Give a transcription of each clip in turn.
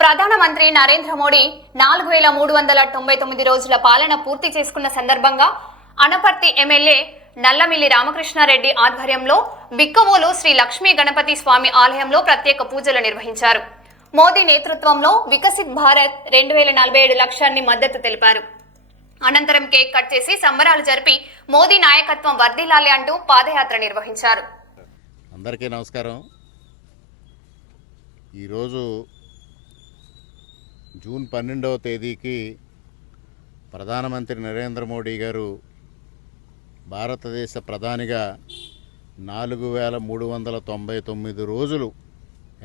ప్రధానమంత్రి నరేంద్ర మోడీ 4399 రోజుల పాలన పూర్తి చేసుకున్న సందర్భంగా అనపర్తి ఎమ్మెల్యే నల్లమిల్లి రామకృష్ణారెడ్డి ఆధ్వర్యంలో బిక్కవోలు శ్రీ లక్ష్మీ గణపతి స్వామి ఆలయంలో ప్రత్యేక పూజలు నిర్వహించారు. మోదీ నేతృత్వంలో వికసిత్ భారత్ 2047 లక్ష్యాన్ని మద్దతు తెలిపారు. అనంతరం కేక్ కట్ చేసి సంబరాలు జరిపి మోదీ నాయకత్వం వర్ధిల్లాలి అంటూ పాదయాత్ర నిర్వహించారు. అందరికీ నమస్కారం. ఈరోజు జూన్ 12వ తేదీకి ప్రధానమంత్రి నరేంద్ర మోడీ గారు భారతదేశ ప్రధానిగా 4399 రోజులు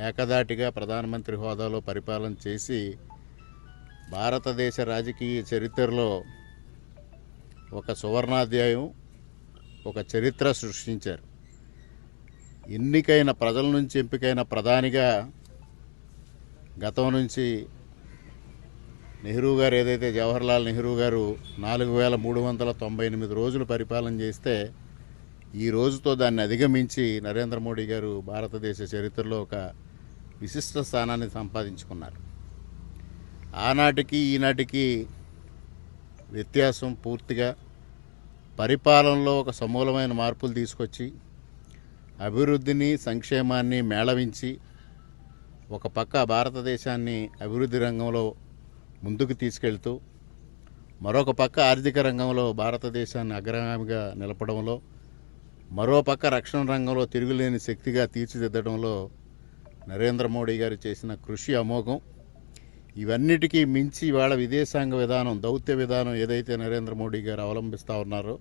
ఏకదాటిగా ప్రధానమంత్రి హోదాలో పరిపాలన చేసి భారతదేశ రాజకీయ చరిత్రలో ఒక సువర్ణాధ్యాయం, ఒక చరిత్ర సృష్టించారు. ఎన్నికైన ప్రజల నుంచి ఎంపికైన ప్రధానిగా గతం నుంచి నెహ్రూ గారు ఏదైతే జవహర్లాల్ నెహ్రూ గారు 4398 రోజులు పరిపాలన చేస్తే ఈ రోజుతో దాన్ని అధిగమించి నరేంద్ర మోడీ గారు భారతదేశ చరిత్రలో ఒక విశిష్ట స్థానాన్ని సంపాదించుకున్నారు. ఆనాటికి ఈనాటికి వ్యత్యాసం పూర్తిగా పరిపాలనలో ఒక సమూలమైన మార్పులు తీసుకొచ్చి అభివృద్ధిని సంక్షేమాన్ని మేళవించి ఒక పక్క భారతదేశాన్ని అభివృద్ధి రంగంలో ముందుకు తీసుకెళ్తూ మరొక పక్క ఆర్థిక రంగంలో భారతదేశాన్ని అగ్రగామిగా నిలపడంలో, మరో పక్క రక్షణ రంగంలో తిరుగులేని శక్తిగా తీర్చిదిద్దడంలో నరేంద్ర మోడీ గారు చేసిన కృషి అమోఘం. ఇవన్నిటికీ మించి ఇవాళ విదేశాంగ విధానం, దౌత్య విధానం ఏదైతే నరేంద్ర మోడీ గారు అవలంబిస్తూ ఉన్నారో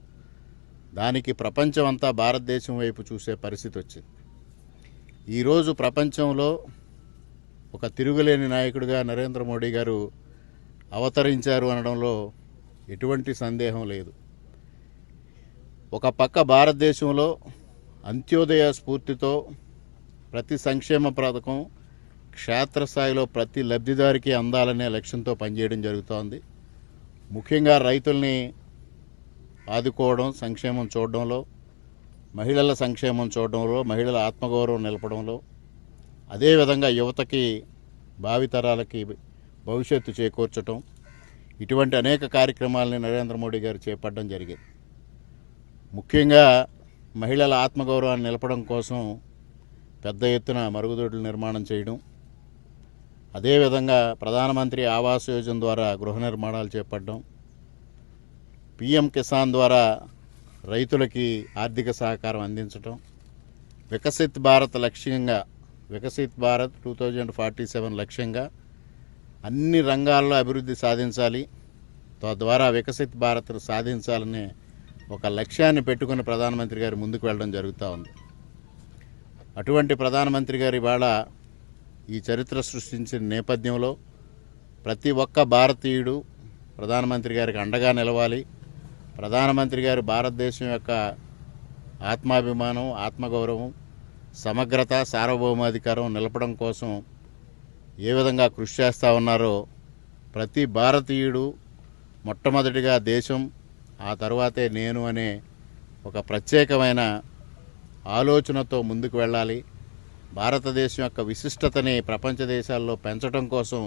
దానికి ప్రపంచం అంతా భారతదేశం వైపు చూసే పరిస్థితి వచ్చింది. ఈరోజు ప్రపంచంలో ఒక తిరుగులేని నాయకుడిగా నరేంద్ర మోడీ గారు అవతరించారు అనడంలో ఎటువంటి సందేహం లేదు. ఒక పక్క భారతదేశంలో అంత్యోదయ స్ఫూర్తితో ప్రతి సంక్షేమ పథకం క్షేత్రస్థాయిలో ప్రతి లబ్ధిదారికి అందాలనే లక్ష్యంతో పనిచేయడం జరుగుతోంది. ముఖ్యంగా రైతుల్ని ఆదుకోవడం, సంక్షేమం చూడడంలో, మహిళల సంక్షేమం చూడడంలో, మహిళల ఆత్మగౌరవం నిలపడంలో, అదేవిధంగా యువతకి భావితరాలకి భవిష్యత్తు చేకూర్చడం, ఇటువంటి అనేక కార్యక్రమాలని నరేంద్ర మోడీ గారు చేపట్టడం జరిగింది. ముఖ్యంగా మహిళల ఆత్మగౌరవాన్ని నిలపడం కోసం పెద్ద ఎత్తున మరుగుదొడ్ల నిర్మాణం చేయడం, అదేవిధంగా ప్రధానమంత్రి ఆవాస్ యోజన ద్వారా గృహ నిర్మాణాలు చేపట్టడం, పిఎం కిసాన్ ద్వారా రైతులకి ఆర్థిక సహకారం అందించడం, వికసిత్ భారత్ లక్ష్యంగా, వికసిత్ భారత్ 2047 లక్ష్యంగా అన్ని రంగాల్లో అభివృద్ధి సాధించాలి, తద్వారా వికసిత్ భారత్ సాధించాలనే ఒక లక్ష్యాన్ని పెట్టుకుని ప్రధానమంత్రి గారు ముందుకు వెళ్ళడం జరుగుతూ ఉంది. అటువంటి ప్రధానమంత్రి గారు ఇవాళ ఈ చరిత్ర సృష్టించిన నేపథ్యంలో ప్రతి ఒక్క భారతీయుడు ప్రధానమంత్రి గారికి అండగా నిలవాలి. ప్రధానమంత్రి గారు భారతదేశం యొక్క ఆత్మాభిమానం, ఆత్మగౌరవం, సమగ్రత, సార్వభౌమాధికారం నిలపడం కోసం ఏ విధంగా కృషి చేస్తూ ఉన్నారో ప్రతి భారతీయుడు మొట్టమొదటిగా దేశం, ఆ తర్వాతే నేను అనే ఒక ప్రత్యేకమైన ఆలోచనతో ముందుకు వెళ్ళాలి. భారతదేశం యొక్క విశిష్టతని ప్రపంచ దేశాల్లో పెంచడం కోసం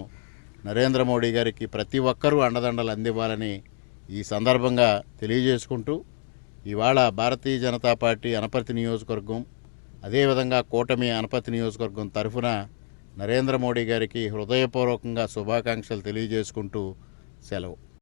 నరేంద్ర మోడీ గారికి ప్రతి ఒక్కరూ అండదండలు అందివ్వాలని ఈ సందర్భంగా తెలియజేసుకుంటూ, ఇవాళ భారతీయ జనతా పార్టీ అనపర్తి నియోజకవర్గం, అదేవిధంగా కూటమి అనపర్తి నియోజకవర్గం తరఫున నరేంద్ర మోడీ గారికి హృదయపూర్వకంగా శుభాకాంక్షలు తెలియజేసుకుంటూ సెలవు.